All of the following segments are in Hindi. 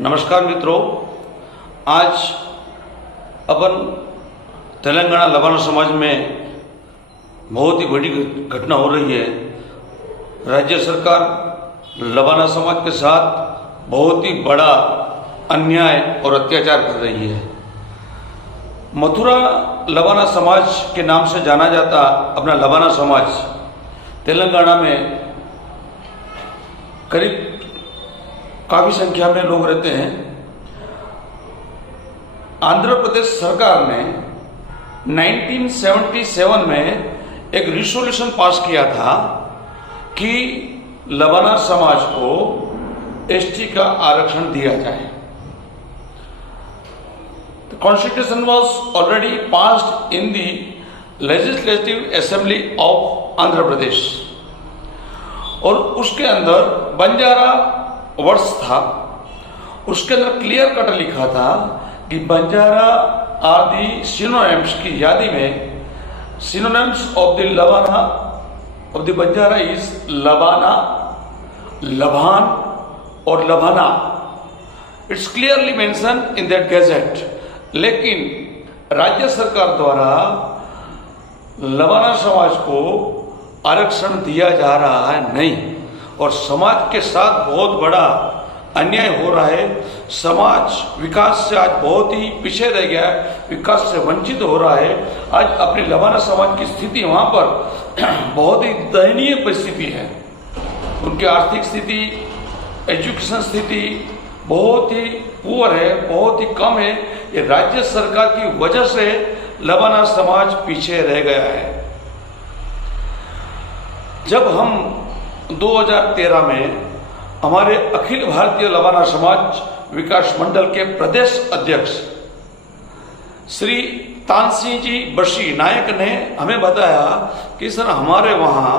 नमस्कार मित्रों, आज अपन तेलंगाना लबाना समाज में बहुत ही बड़ी घटना हो रही है। राज्य सरकार लबाना समाज के साथ बहुत ही बड़ा अन्याय और अत्याचार कर रही है। मथुरा लबाना समाज के नाम से जाना जाता अपना लबाना समाज तेलंगाना में करीब काफ़ी संख्या में लोग रहते हैं। आंध्र प्रदेश सरकार ने 1977 में एक रिसोल्यूशन पास किया था कि लबाना समाज को एसटी का आरक्षण दिया जाए। The Constitution was already passed in the Legislative Assembly of Andhra Pradesh और उसके अंदर बंजारा वर्ष था। उसके अंदर क्लियर कट लिखा था कि बंजारा आदि सिनोनिम्स की यादी में synonyms of the Labana of the Banjara is Labana, लबान और Labana. It's clearly mention in that gadget. लेकिन राज्य सरकार द्वारा लबाना समाज को आरक्षण दिया जा रहा है नहीं, और समाज के साथ बहुत बड़ा अन्याय हो रहा है। समाज विकास से आज बहुत ही पीछे रह गया है, विकास से वंचित हो रहा है। आज अपनी लबाना समाज की स्थिति वहाँ पर बहुत ही दयनीय परिस्थिति है। उनकी आर्थिक स्थिति, एजुकेशन स्थिति बहुत ही पुअर है, बहुत ही कम है। ये राज्य सरकार की वजह से लबाना समाज पीछे रह गया है। जब हम 2013 में हमारे अखिल भारतीय लबाना समाज विकास मंडल के प्रदेश अध्यक्ष श्री तानसिंह जी बशी नायक ने हमें बताया कि सर हमारे वहाँ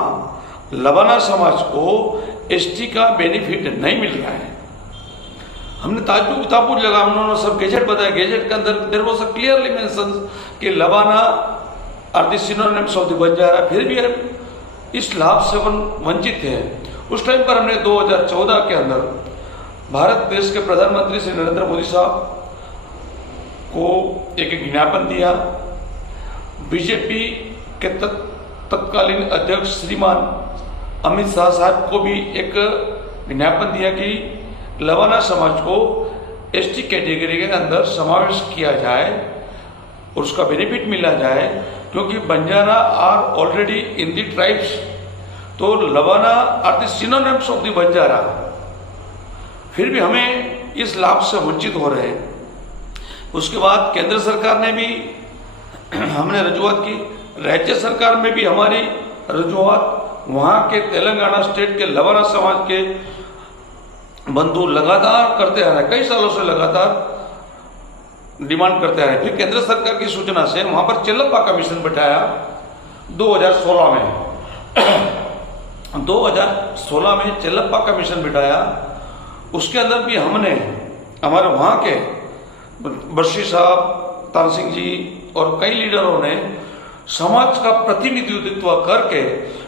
लबाना समाज को एसटी का बेनिफिट नहीं मिल रहा है। हमने ताजुब लगा, उन्होंने सब गेजेट बताया। गेजेट के अंदर there was a clearly mention कि Labana are the synonyms of the Banjara, फिर भी इस लाभ से वंचित है। उस टाइम पर हमने 2014 के अंदर भारत देश के प्रधानमंत्री श्री नरेंद्र मोदी साहब को एक ज्ञापन दिया। बीजेपी के तत्कालीन अध्यक्ष श्रीमान अमित शाह साहब को भी एक ज्ञापन दिया कि लबाना समाज को एसटी कैटेगरी के अंदर समावेश किया जाए और उसका बेनिफिट मिला जाए, क्योंकि Banjara are already in the tribes. तो Labana are the synonyms of the Banjara, फिर भी हमें इस लाभ से वंचित हो रहे हैं। उसके बाद केंद्र सरकार ने भी हमने रजूआत की, राज्य सरकार में भी हमारी रजूआत, वहाँ के तेलंगाना स्टेट के लबाना समाज के बंधु लगातार करते आ रहे, कई सालों से लगातार डिमांड करते आ रहे। फिर केंद्र सरकार की सूचना से वहाँ पर चेल्लप्पा कमीशन बैठाया 2016 में। 2016 में चेल्लप्पा कमीशन बिठाया। उसके अंदर भी हमने हमारे वहाँ के बशी साहब, तानसिंह जी और कई लीडरों ने समाज का प्रतिनिधित्व करके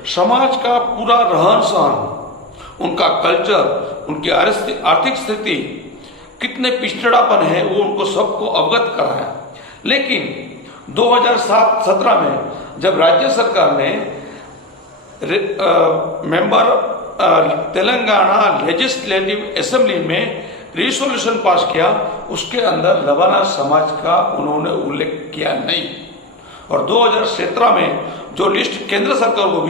समाज का पूरा रहन सहन, उनका कल्चर, उनकी आर्थिक स्थिति कितने पिछड़ापन है वो उनको सबको अवगत कराया। लेकिन 2017 में जब राज्य सरकार ने मेंबर तेलंगाना लेजिस्लेटिव असेंबली में रिसोल्यूशन पास किया, उसके अंदर लबाना समाज का उन्होंने उल्लेख किया नहीं। और 2017 में जो लिस्ट केंद्र सरकार को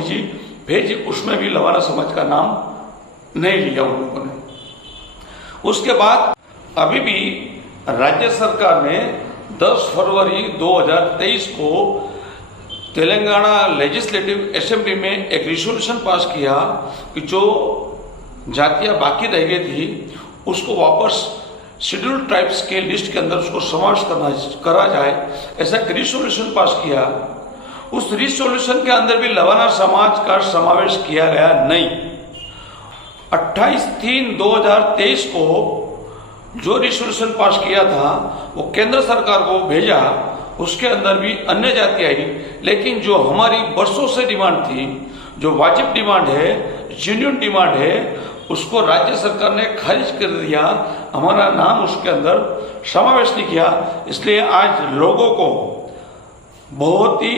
भेजी उसमें भी लबाना समाज का नाम नहीं लिया उन लोगों ने। उसके बाद अभी भी राज्य सरकार ने 10 फरवरी 2023 को तेलंगाना लेजिस्लेटिव असेंबली में एक रिसोल्यूशन पास किया कि जो जातियां बाकी रह गई थी उसको वापस शेड्यूल्ड ट्राइब्स के लिस्ट के अंदर उसको समावेश करा जाए, ऐसा एक रिसोल्यूशन पास किया। उस रिसोल्यूशन के अंदर भी लबाना समाज का समावेश किया गया नहीं। 28/3/2023 को जो रिसोल्यूशन पास किया था वो केंद्र सरकार को भेजा, उसके अंदर भी अन्य जाति आई। लेकिन जो हमारी वर्षों से डिमांड थी, जो वाजिब डिमांड है, जेन्युइन डिमांड है, उसको राज्य सरकार ने खारिज कर दिया, हमारा नाम उसके अंदर समावेश नहीं किया। इसलिए आज लोगों को बहुत ही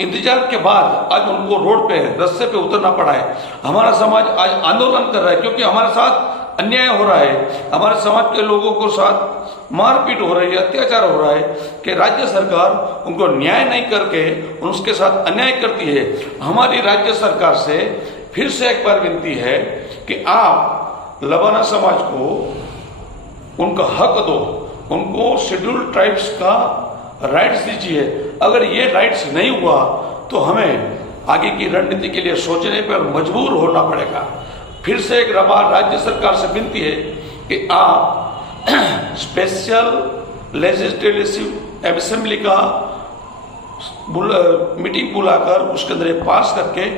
इंतजार के बाद आज उनको रोड पे रास्ते पे उतरना पड़ा है। हमारा समाज आज आंदोलन कर रहा है क्योंकि हमारे साथ अन्याय हो रहा है, हमारे समाज के लोगों को साथ मारपीट हो रही है, अत्याचार हो रहा है कि राज्य सरकार उनको न्याय नहीं करके उसके साथ अन्याय करती है। हमारी राज्य सरकार से फिर से एक बार विनती है कि आप लबाना समाज को उनका हक दो, उनको शेड्यूल्ड ट्राइब्स का राइट्स दीजिए। अगर ये राइट्स नहीं हुआ तो हमें आगे की रणनीति के लिए सोचने पर मजबूर होना पड़ेगा। फिर से एक बार राज्य सरकार से विनती है कि आप स्पेशल लेजिस्लेटिव असेंबली का मीटिंग बुलाकर उसके अंदर पास करके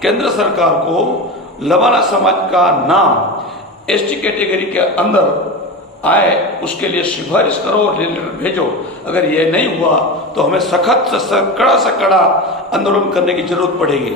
केंद्र सरकार को लबाना समाज का नाम एसटी कैटेगरी के अंदर आए उसके लिए सिफारिश करो और लेटर भेजो। अगर ये नहीं हुआ तो हमें सख्त से कड़ा आंदोलन करने की जरूरत पड़ेगी।